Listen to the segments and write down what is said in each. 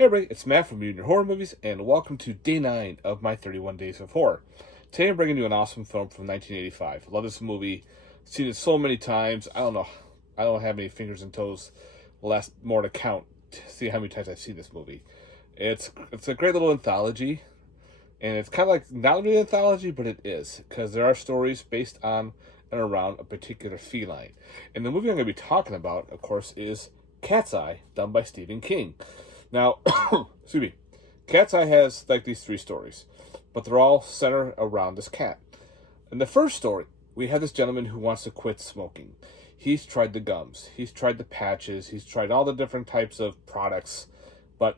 Hey everybody, it's Matt from Mutant Horror Movies, and welcome to day 9 of my 31 Days of Horror. Today I'm bringing you an awesome film from 1985. I love this movie. Seen it so many times. I don't have any fingers and toes left more to count to see how many times I've seen this movie. It's a great little anthology, and it's kind of like not really an anthology, but it is, because there are stories based on and around a particular feline. And the movie I'm going to be talking about, of course, is Cat's Eye, done by Stephen King. Now, excuse me, Cat's Eye has like these 3 stories, but they're all centered around this cat. In the first story, we have this gentleman who wants to quit smoking. He's tried the gums, he's tried the patches, he's tried all the different types of products, but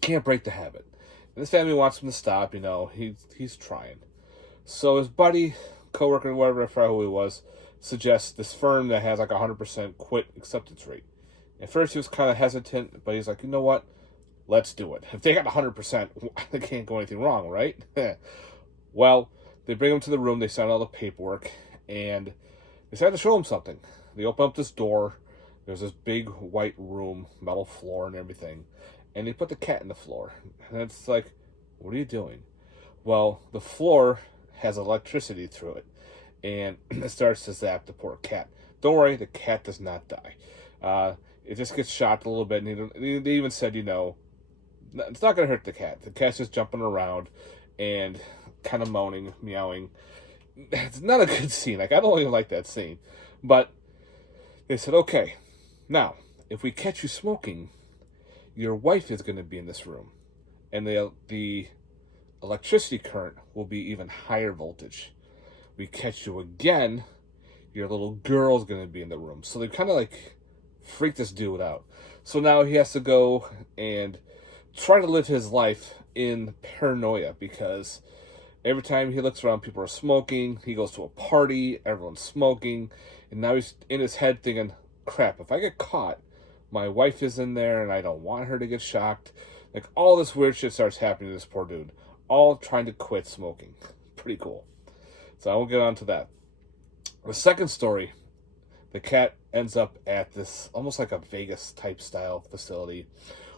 can't break the habit. And his family wants him to stop, he's trying. So his buddy, coworker, whatever, I forgot who he was, suggests this firm that has like 100% quit acceptance rate. At first he was kind of hesitant, but he's like, you know what? Let's do it. If they got 100%, they can't go anything wrong, right? Well, they bring him to the room, they sign all the paperwork, and they decide to show him something. They open up this door, there's this big white room, metal floor and everything, and they put the cat in the floor. And it's like, what are you doing? Well, the floor has electricity through it, and it starts to zap the poor cat. Don't worry, the cat does not die. It just gets shocked a little bit, and they even said, it's not going to hurt the cat. The cat's just jumping around and kind of moaning, meowing. It's not a good scene. Like, I don't even like that scene. But they said, okay, now, if we catch you smoking, your wife is going to be in this room. And the electricity current will be even higher voltage. We catch you again, your little girl's going to be in the room. So they kind of like freak this dude out. So now he has to go and try to live his life in paranoia, because every time he looks around, people are smoking. He goes to a party, everyone's smoking, and now he's in his head thinking, crap, if I get caught, my wife is in there and I don't want her to get shocked. Like, all this weird shit starts happening to this poor dude, all trying to quit smoking. Pretty cool. So I won't get on to that. The second story, the cat ends up at this almost like a Vegas type style facility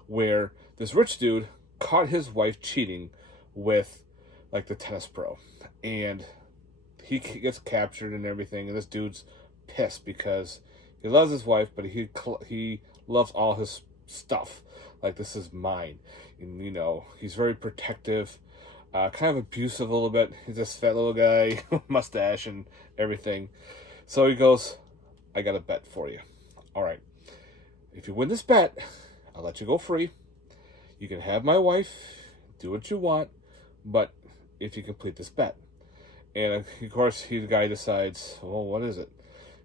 where this rich dude caught his wife cheating with like the tennis pro, and he gets captured and everything, and this dude's pissed because he loves his wife, but he loves all his stuff. Like, this is mine. And, he's very protective, kind of abusive a little bit. He's this fat little guy, mustache and everything. So he goes, I got a bet for you. All right. If you win this bet, I'll let you go free. You can have my wife, do what you want, but if you complete this bet. And of course, the guy decides, well, what is it?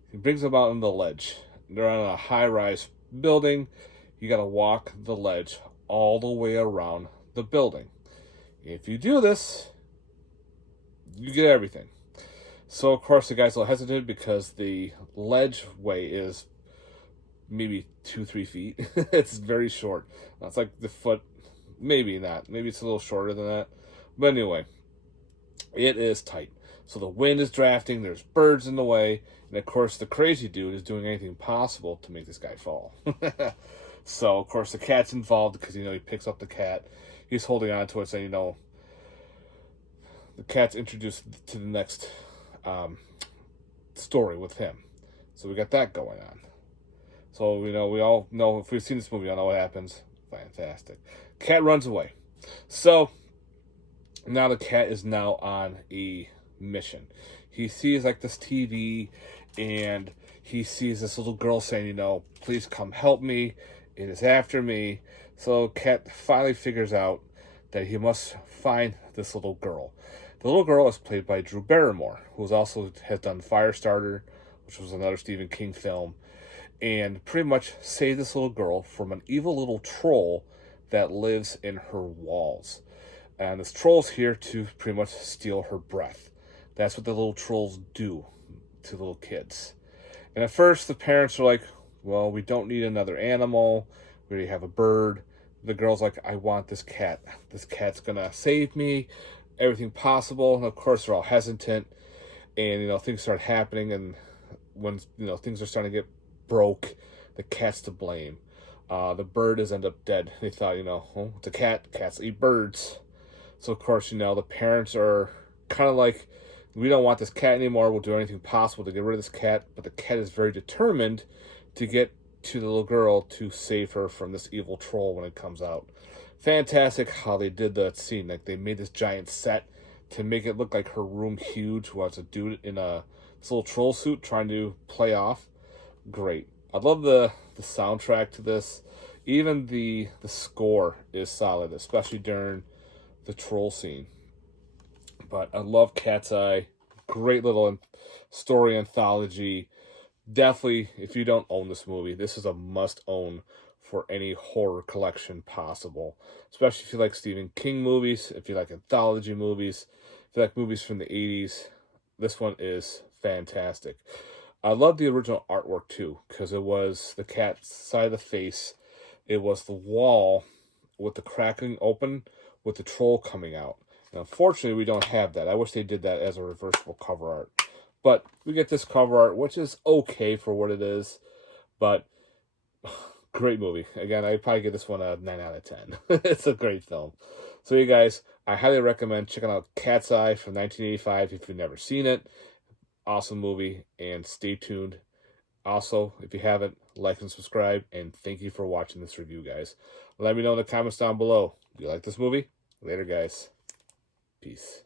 He brings them out on the ledge. They're on a high-rise building. You got to walk the ledge all the way around the building. If you do this, you get everything. So, of course, the guy's a little hesitant because the ledge way is maybe 2-3 feet. It's very short. It's like the foot, maybe not. Maybe it's a little shorter than that. But anyway, it is tight. So the wind is drafting, there's birds in the way, and of course the crazy dude is doing anything possible to make this guy fall. So, of course, the cat's involved because, he picks up the cat. He's holding on to it, saying, the cat's introduced to the next story with him. So we got that going on. So, we all know, if we've seen this movie, we all know what happens. Fantastic. Cat runs away. So now the cat is now on a mission. He sees like this TV, and he sees this little girl saying, please come help me. It is after me. So Cat finally figures out that he must find this little girl. The little girl is played by Drew Barrymore, who also has done Firestarter, which was another Stephen King film, and pretty much saved this little girl from an evil little troll that lives in her walls. And this troll's here to pretty much steal her breath. That's what the little trolls do to little kids. And at first, the parents are like, well, we don't need another animal. We already have a bird. The girl's like, I want this cat. This cat's going to save me. Everything possible. And of course, they're all hesitant. And, things start happening. And when, things are starting to get broke, the cat's to blame. The bird is end up dead. They thought, oh, it's a cat. Cats eat birds. So, of course, the parents are kind of like, we don't want this cat anymore. We'll do anything possible to get rid of this cat. But the cat is very determined to get to the little girl to save her from this evil troll when it comes out. Fantastic how they did that scene. Like, they made this giant set to make it look like her room huge was a dude in this little troll suit trying to play off. Great. I love the soundtrack to this. Even the score is solid, especially during the troll scene. But I love Cat's Eye. Great little story anthology. Definitely, if you don't own this movie, this is a must-own for any horror collection possible. Especially if you like Stephen King movies, if you like anthology movies, if you like movies from the 80s. This one is fantastic. I love the original artwork too, because it was the cat's side of the face. It was the wall with the cracking open with the troll coming out. And unfortunately, we don't have that. I wish they did that as a reversible cover art. But we get this cover art, which is okay for what it is. But great movie. Again, I'd probably give this one a 9 out of 10. It's a great film. So you guys, I highly recommend checking out Cat's Eye from 1985 if you've never seen it. Awesome movie, and stay tuned. Also, if you haven't, like and subscribe, and thank you for watching this review, guys. Let me know in the comments down below. Do you like this movie? Later, guys. Peace.